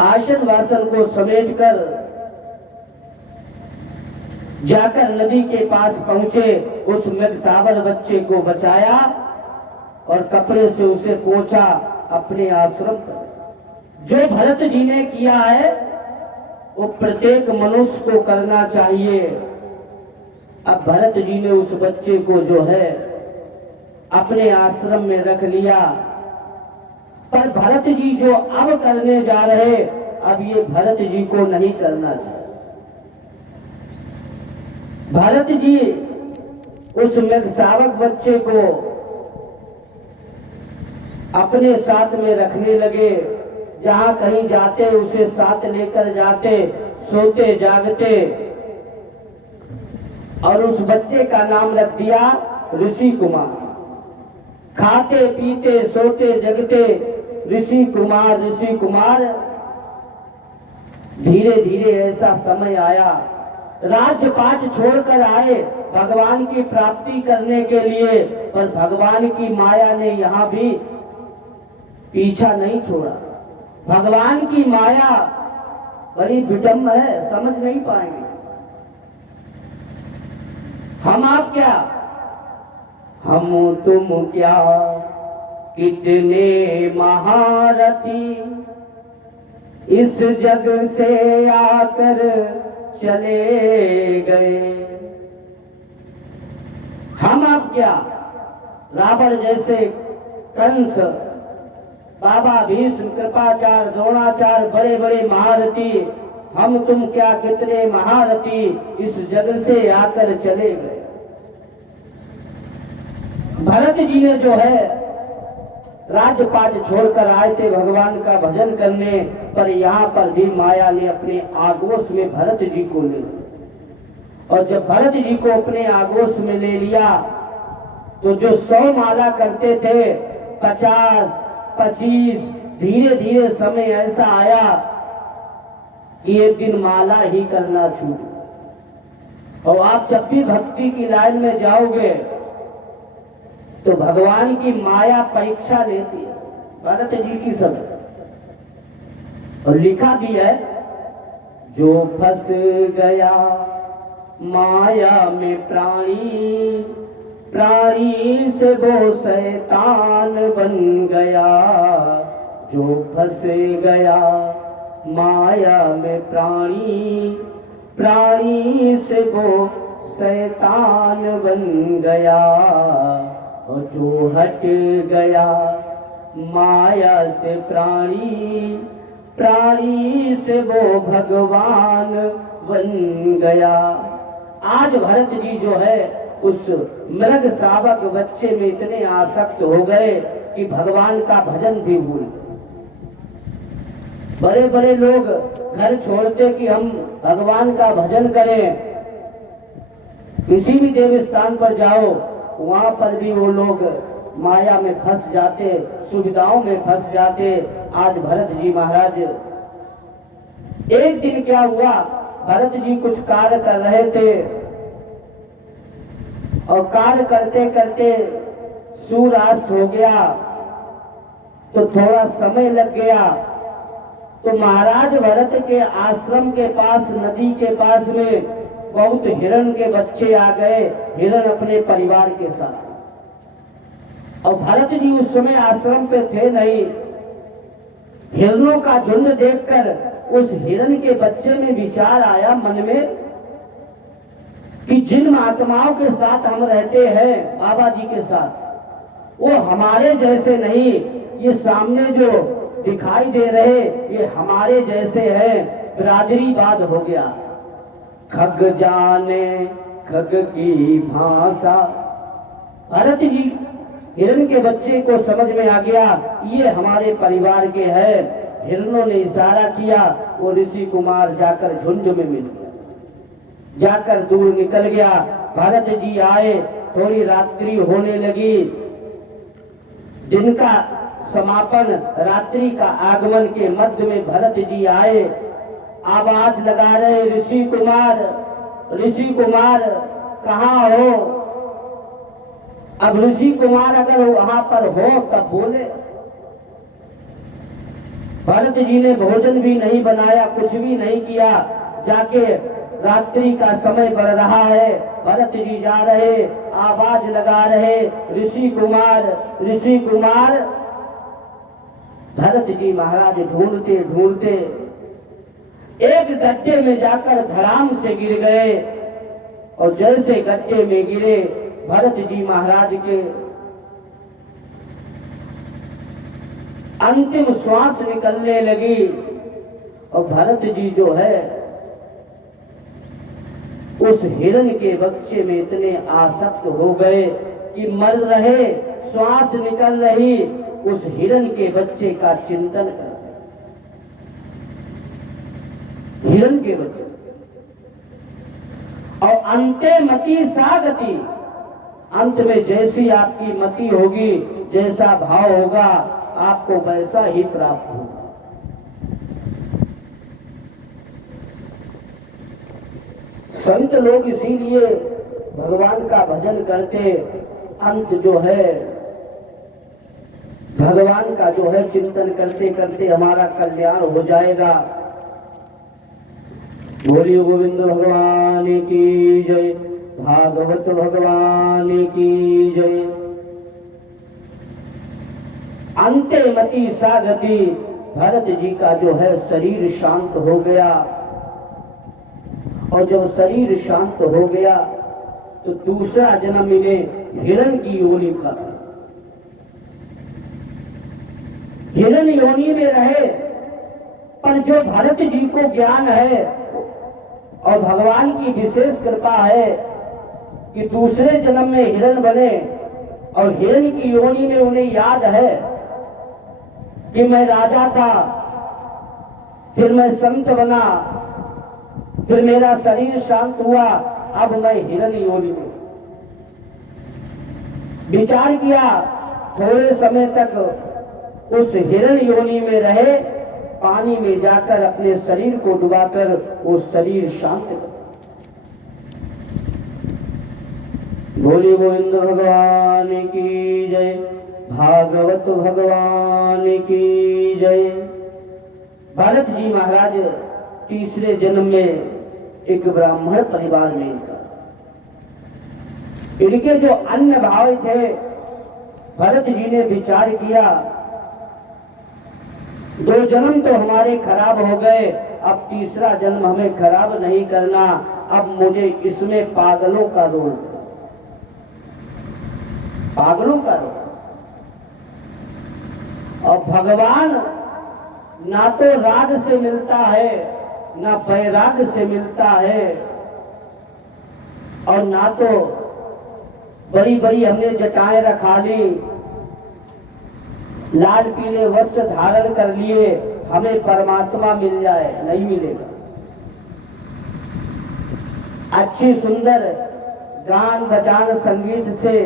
आसन वासन को समेटकर जाकर नदी के पास पहुंचे, उस मृगसावर बच्चे को बचाया और कपड़े से उसे पोंछा अपने आश्रम पर। जो भरत जी ने किया है वो प्रत्येक मनुष्य को करना चाहिए। अब भरत जी ने उस बच्चे को जो है अपने आश्रम में रख लिया, पर भरत जी जो अब करने जा रहे, अब ये भरत जी को नहीं करना चाहिए। भरत जी उस मृगसावक बच्चे को अपने साथ में रखने लगे, जहां कहीं जाते उसे साथ लेकर जाते, सोते जागते, और उस बच्चे का नाम रख दिया ऋषि कुमार। खाते पीते सोते जगते ऋषि कुमार, ऋषि कुमार। धीरे धीरे ऐसा समय आया, राज्यपाट छोड़कर आए भगवान की प्राप्ति करने के लिए, पर भगवान की माया ने यहां भी पीछा नहीं छोड़ा। भगवान की माया बड़ी विडम्ब है, समझ नहीं पाएंगे। हम आप क्या, हम तुम क्या, कितने महारथी इस जग से आकर चले गए। हम आप क्या, रावण जैसे, कंस, बाबा भीष्म, कृपाचार्य, द्रोणाचार्य, बड़े बड़े महारथी, हम तुम क्या, कितने महारथी इस जग से आकर चले गए। भरत जी ने जो है राज्यपाट छोड़कर आए थे भगवान का भजन करने, पर यहाँ पर भी माया ने अपने आगोश में भरत जी को ले लिया। और जब भरत जी को अपने आगोश में ले लिया तो जो 100 माला करते थे 50, 25, धीरे धीरे समय ऐसा आया कि एक दिन माला ही करना छूट। और आप जब भी भक्ति की लाइन में जाओगे तो भगवान की माया परीक्षा लेती है, भरत जी की सब। और लिखा भी है, जो फंस गया माया में प्राणी, प्राणी से वो शैतान बन गया। जो फंस गया माया में प्राणी, प्राणी से वो शैतान बन गया। और जो हट गया माया से प्राणी, प्राणी से वो भगवान बन गया। आज भरत जी जो है उस मृग श्रावक बच्चे में इतने आसक्त हो गए कि भगवान का भजन भी भूल गए। बड़े बड़े लोग घर छोड़ते कि हम भगवान का भजन करें, किसी भी देव स्थान पर जाओ वहां पर भी वो लोग माया में फंस जाते, सुविधाओं में फंस जाते। आज भरत जी महाराज, एक दिन क्या हुआ, भरत जी कुछ कार्य कर रहे थे और कार्य करते करते सूर्यास्त हो गया, तो थोड़ा समय लग गया। तो महाराज भरत के आश्रम के पास, नदी के पास में बहुत हिरण के बच्चे आ गए, हिरण अपने परिवार के साथ। और भरत जी उस समय आश्रम पे थे नहीं। हिरणों का झुंड देखकर उस हिरण के बच्चे में विचार आया मन में कि जिन महात्माओं के साथ हम रहते हैं, बाबा जी के साथ, वो हमारे जैसे नहीं, ये सामने जो दिखाई दे रहे ये हमारे जैसे हैं। बिरादरीवाद हो गया। खग जाने खग की भाषा। भरत जी हिरण के बच्चे को समझ में आ गया ये हमारे परिवार के हैं। हिरणों ने इशारा किया, वो ऋषि कुमार जाकर झुंड में मिल गया, जाकर दूर निकल गया। भरत जी आए, थोड़ी रात्रि होने लगी, दिन का समापन, रात्रि का आगमन के मध्य में भरत जी आए, आवाज लगा रहे, ऋषि कुमार, ऋषि कुमार कहाँ हो। अब ऋषि कुमार अगर वहां पर हो तब बोले, भरत जी ने भोजन भी नहीं बनाया, कुछ भी नहीं किया। जाके रात्रि का समय बढ़ रहा है, भरत जी जा रहे, आवाज लगा रहे, ऋषि कुमार, ऋषि कुमार। भरत जी महाराज ढूंढते ढूंढते एक गड्ढे में जाकर धड़ाम से गिर गए, और जैसे गड्ढे में गिरे भरत जी महाराज के अंतिम श्वास निकलने लगी, और भरत जी जो है उस हिरण के बच्चे में इतने आसक्त हो गए कि मर रहे, श्वास निकल रही, उस हिरण के बच्चे का चिंतन कर, हिरण के बच्चे। और अंते मति सा गति, अंत में जैसी आपकी मति होगी, जैसा भाव होगा, आपको वैसा ही प्राप्त होगा। संत लोग इसीलिए भगवान का भजन करते, अंत जो है भगवान का जो है चिंतन करते करते हमारा कल्याण हो जाएगा। बोलिए गोविंद भगवान की जय, भागवत भगवान की जय। अंते मति सा गति, भरत जी का जो है शरीर शांत हो गया, और जब शरीर शांत हो गया तो दूसरा जन्म इन्हें हिरण की योनि का, हिरण योनि में रहे। पर जो भरत जी को ज्ञान है और भगवान की विशेष कृपा है कि दूसरे जन्म में हिरण बने, और हिरण की योनि में उन्हें याद है कि मैं राजा था, फिर मैं संत बना, फिर मेरा शरीर शांत हुआ, अब मैं हिरण योनि में। विचार किया, थोड़े समय तक उस हिरण योनि में रहे, पानी में जाकर अपने शरीर को डुबाकर वो शरीर शांत कर। बोले गोविंद भगवान की जय, भागवत भगवान की जय। भरत जी महाराज तीसरे जन्म में एक ब्राह्मण परिवार में इनके जो अन्य भाव थे, भरत जी ने विचार किया, दो जन्म तो हमारे खराब हो गए, अब तीसरा जन्म हमें खराब नहीं करना, अब मुझे इसमें पागलों का रोल, पागलों का रोल। और भगवान ना तो राग से मिलता है, ना वैराग से मिलता है, और ना तो बड़ी बड़ी हमने जटाएं रखा ली, लाल पीले वस्त्र धारण कर लिए, हमें परमात्मा मिल जाए, नहीं मिलेगा। अच्छी सुंदर गान बजान संगीत से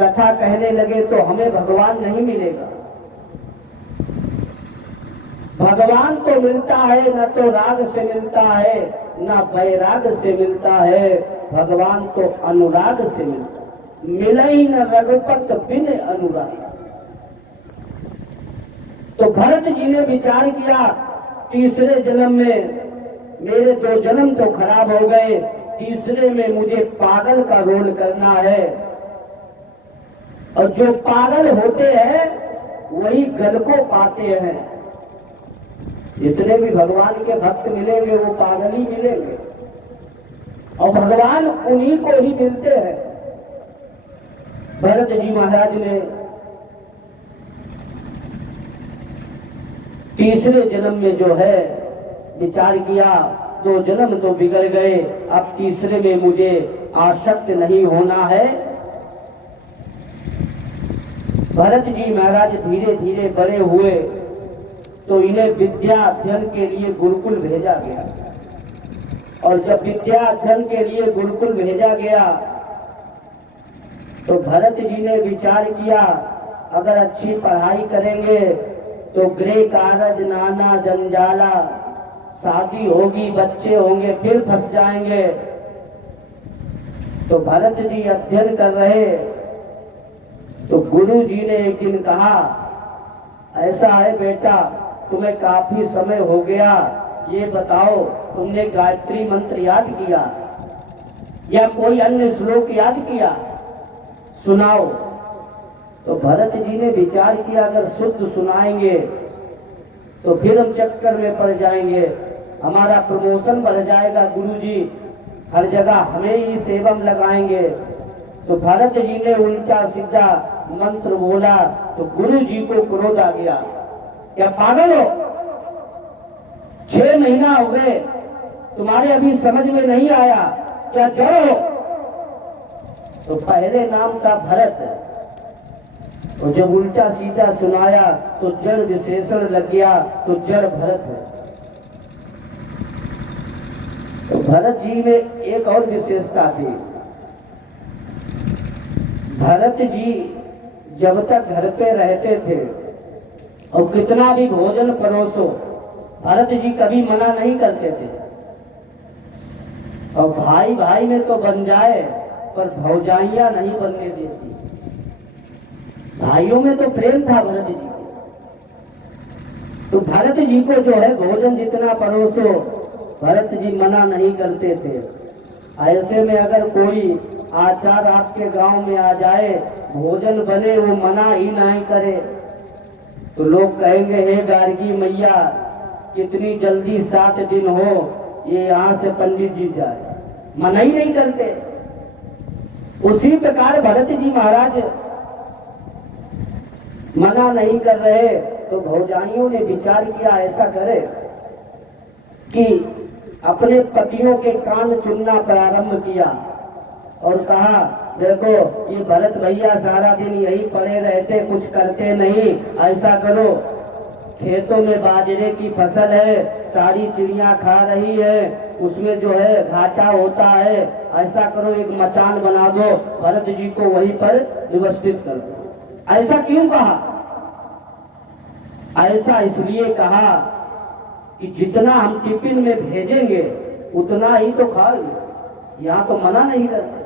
कथा कहने लगे तो हमें भगवान नहीं मिलेगा। भगवान तो मिलता है, न तो राग से मिलता है, न वैराग से मिलता है, भगवान तो अनुराग से मिलता है। मिला ही न रघुपत बिन अनुराग। तो भरत जी ने विचार किया, तीसरे जन्म में मेरे दो जन्म तो खराब हो गए, तीसरे में मुझे पागल का रोल करना है, और जो पागल होते हैं वही गल को पाते हैं। जितने भी भगवान के भक्त मिलेंगे वो पागल ही मिलेंगे, और भगवान उन्हीं को ही मिलते हैं। भरत जी महाराज ने तीसरे जन्म में जो है विचार किया, दो जन्म तो बिगड़ गए, अब तीसरे में मुझे आसक्त नहीं होना है। भरत जी महाराज धीरे धीरे बड़े हुए तो इन्हें विद्या अध्ययन के लिए गुरुकुल भेजा गया, और जब विद्या अध्ययन के लिए गुरुकुल भेजा गया तो भरत जी ने विचार किया, अगर अच्छी पढ़ाई करेंगे तो गृह कारज नाना जंजाला, शादी होगी, बच्चे होंगे, फिर फंस जाएंगे। तो भरत जी अध्ययन कर रहे तो गुरु जी ने एक दिन कहा, ऐसा है बेटा, तुम्हें काफी समय हो गया, ये बताओ तुमने गायत्री मंत्र याद किया या कोई अन्य श्लोक याद किया, सुनाओ। तो भरत जी ने विचार किया, अगर शुद्ध सुनाएंगे तो फिर हम चक्कर में पड़ जाएंगे, हमारा प्रमोशन बढ़ जाएगा, गुरुजी हर जगह हमें ही सेवा में लगाएंगे। तो भरत जी ने उल्टा सीधा मंत्र बोला तो गुरु जी को क्रोध आ गया, क्या पागल हो, 6 महीना हो गए तुम्हारे अभी समझ में नहीं आया, क्या जड़ हो। तो पहले नाम था भरत, और जब उल्टा सीधा सुनाया तो जड़ विशेषण लग गया, तो जड़ भरत है। तो भरत जी में एक और विशेषता थी, भरत जी जब तक घर पे रहते थे और कितना भी भोजन परोसो, भरत जी कभी मना नहीं करते थे। और भाई भाई में तो बन जाए पर भौजाइयां नहीं बनने देती, भाइयों में तो प्रेम था भरत जी को। तो भरत जी को जो है भोजन जितना परोसो भरत जी मना नहीं करते थे। ऐसे में अगर कोई आचार आपके गांव में आ जाए, भोजन बने वो मना ही नहीं करे, तो लोग कहेंगे हे गार्गी मैया कितनी जल्दी 7 दिन हो ये यहाँ से पंडित जी जाए, मना ही नहीं करते। उसी प्रकार भरत जी महाराज मना नहीं कर रहे, तो भौजाइयों ने विचार किया ऐसा करे कि अपने पतियों के कान चुनना प्रारंभ किया और कहा देखो ये भरत भैया सारा दिन यही पड़े रहते, कुछ करते नहीं, ऐसा करो खेतों में बाजरे की फसल है, सारी चिड़िया खा रही है, उसमें जो है घाटा होता है, ऐसा करो एक मचान बना दो, भरत जी को वहीं पर व्यवस्थित कर दो। ऐसा क्यों कहा? ऐसा इसलिए कहा कि जितना हम टिफिन में भेजेंगे उतना ही तो खाओगे, यहाँ तो मना नहीं करते।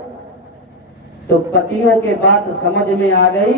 तो पतियों के बात समझ में आ गई